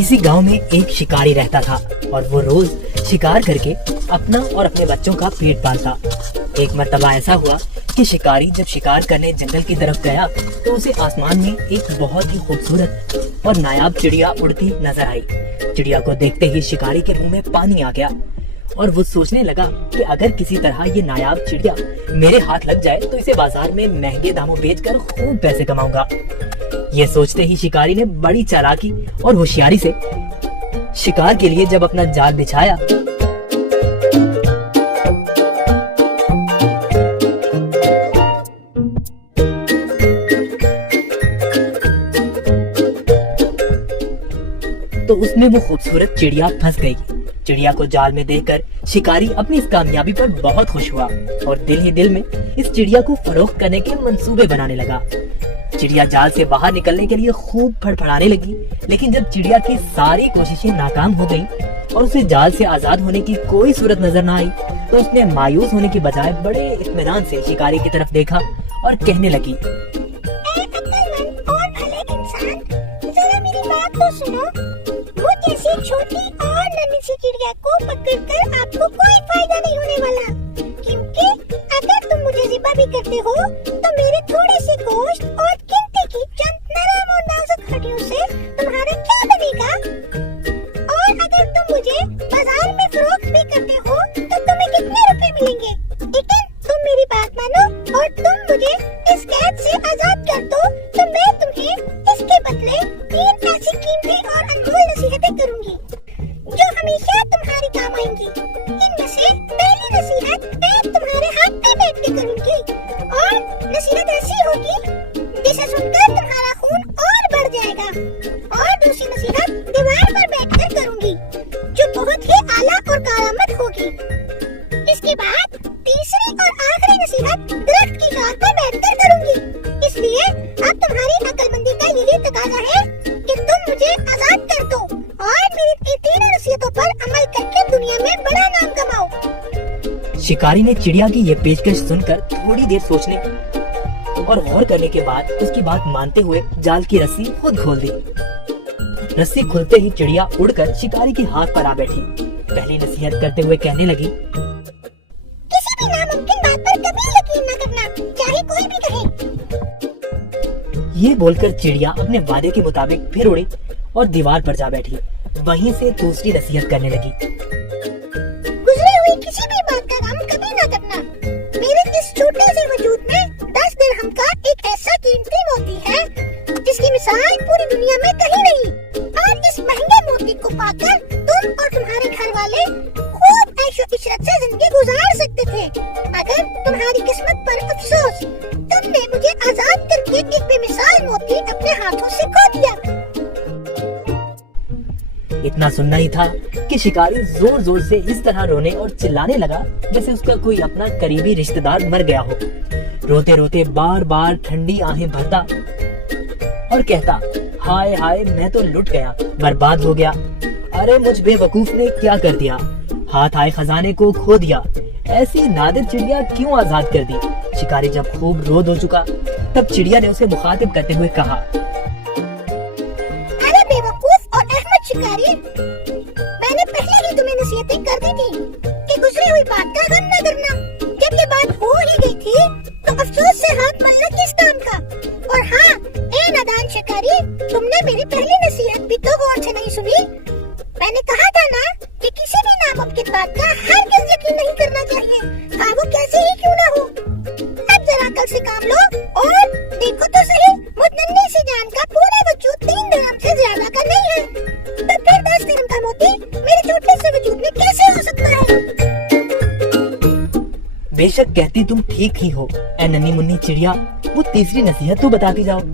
किसी गांव में एक शिकारी रहता था और वो रोज शिकार करके अपना और अपने बच्चों का पेट पालता। एक मर्तबा ऐसा हुआ कि शिकारी जब शिकार करने जंगल की तरफ गया तो उसे आसमान में एक बहुत ही खूबसूरत और नायाब चिड़िया उड़ती नजर आई। चिड़िया को देखते ही शिकारी के मुंह में पानी आ गया और वो सोचने लगा कि अगर किसी तरह ये नायाब चिड़िया मेरे हाथ लग जाए तो इसे बाजार में महंगे दामों बेचकर खूब पैसे कमाऊंगा। ये सोचते ही शिकारी ने बड़ी चालाकी और होशियारी से शिकार के लिए जब अपना जाल बिछाया तो उसमें वो खूबसूरत चिड़िया फंस गई। चिड़िया को जाल में देखकर शिकारी अपनी इस कामयाबी पर बहुत खुश हुआ और दिल ही दिल में इस चिड़िया को फरोख्त करने के मंसूबे बनाने लगा। चिड़िया जाल से बाहर निकलने के लिए खूब फड़फड़ाने लगी, लेकिन जब चिड़िया की सारी कोशिशें नाकाम हो गईं और उसे जाल से आजाद होने की कोई सूरत नजर न आई तो उसने मायूस होने की बजाय बड़े इत्मीनान से शिकारी की तरफ देखा और कहने लगी, छोटी और नन्ही सी चिड़िया को पकड़कर आपको कोई फायदा नहीं होने वाला, क्योंकि अगर तुम मुझे ज़िबा भी करते हो तो मेरे थोड़े से गोश्त और गिनती की चंद नरम और नाजुक हड्डियों से तुम्हारा क्या बनेगा। और अगर तुम मुझे बाजार में फरोख्त भी करते हो तो तुम्हें कितने रुपए मिलेंगे। लेकिन तुम मेरी बात मानो और तुम मुझे इस कैद से आजाद कर दो तो मैं तुम्हें इसके बदले 3 ऐसी कीमती और अनमोल नसीहतें करूंगी जो हमेशा तुम्हारे काम आएंगी। इनमें से पहली नसीहत मैं तुम्हारे हाथ पे बैठ के करूंगी और नसीहत ऐसी होगी जिसे सुनकर तुम्हारा खून और बढ़ जाएगा। और दूसरी नसीहत दीवार पर बैठकर करूंगी जो बहुत ही आला और कारामद होगी। इसके बाद तीसरी और आखिरी नसीहत दरख्त की डाल पर बैठकर करूंगी। इसलिए अब तुम्हारी अक्लमंदी का यही तकाजा है कि तुम मुझे आजाद कर दो और मेरी तीनों नसीहतों पर अमल करके दुनिया में बड़ा नाम कमाओ। शिकारी ने चिड़िया की ये पेशकश सुनकर थोड़ी देर सोचने और गौर करने के बाद उसकी बात मानते हुए जाल की रस्सी खुद खोल दी। रस्सी खुलते ही चिड़िया उड़कर शिकारी के हाथ पर आ बैठी। पहली नसीहत करते हुए कहने लगी, किसी भी नामुमकिन बात पर कभी यकीन न करना, चाहे कोई भी कहे। ये बोलकर चिड़िया अपने वादे के मुताबिक फिर उड़ी और दीवार पर जा बैठी। वहीं से दूसरी नसीहत करने लगी, गुजरे हुई किसी भी बात का गम कभी न करना। मेरे इस छोटे से वजूद में 10 दिरहम का एक ऐसा कीमती मोती है जिसकी मिसाल पूरी दुनिया में कहीं नहीं। और इस महंगे मोती को पाकर तुम और तुम्हारे घर वाले खूब ऐशो इशरत से जिंदगी गुजार सकते थे। मगर तुम्हारी किस्मत पर अफसोस, तुमने मुझे आजाद करके एक बेमिसाल मोती अपने हाथों से खो दिया। इतना सुनना ही था कि शिकारी जोर जोर से इस तरह रोने और चिल्लाने लगा जैसे उसका कोई अपना करीबी रिश्तेदार मर गया हो। रोते रोते बार बार ठंडी आहें भरता और कहता, हाय हाय मैं तो लुट गया, बर्बाद हो गया। अरे मुझ बेवकूफ ने क्या कर दिया, हाथ आए खजाने को खो दिया। ऐसी नादिर चिड़िया क्यों आजाद कर दी। शिकारी जब खूब रोद हो चुका तब चिड़िया ने उसे मुखातिब करते हुए कहा, अरे बेवकूफ और अहमद शिकारी, मैंने पहले ही तुम्हें नसीहतें कर दी थी कि गुजरी हुई बात का गम न करना। जब ये बात हो ही गई थी तो अफसोस से हाथ मलना किस काम का। और हाँ, ए नादान शिकारी, तुमने मेरी पहली नसीहत भी तो गौर से नहीं सुनी। मैंने कहा था ना कि किसी भी नामुमकिन बात का हरगिज़ यकीन नहीं करना चाहिए, हाँ वो कैसे ही क्यों ना हो। अब जरा अकल से काम लो और देखो तो सही, मुझ नन्ही सी जान का पूरा वजूद 3 दिरहम से ज्यादा का नहीं है, तो फिर 10 दिरहम का मोती मेरे छोटे से वजूद में कैसे हो सकता है। बेशक कहती तुम ठीक ही हो ऐ नन्ही मुन्नी चिड़िया, वो तीसरी नसीहत तो बताती जाओ। अरे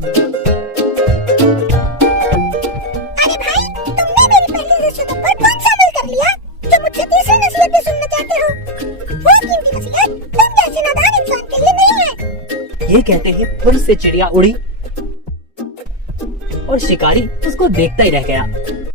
भाई, तुमने मेरी पहली नसीहतों पर कौन सा अमल कर लिया जो मुझसे तीसरी नसीहत भी सुनना चाहते हो। वो कीमती नसीहत तुम जैसे नादान इंसान के लिए नहीं है। ये कहते ही फिर से चिड़िया उड़ी और शिकारी उसको देखता ही रह गया।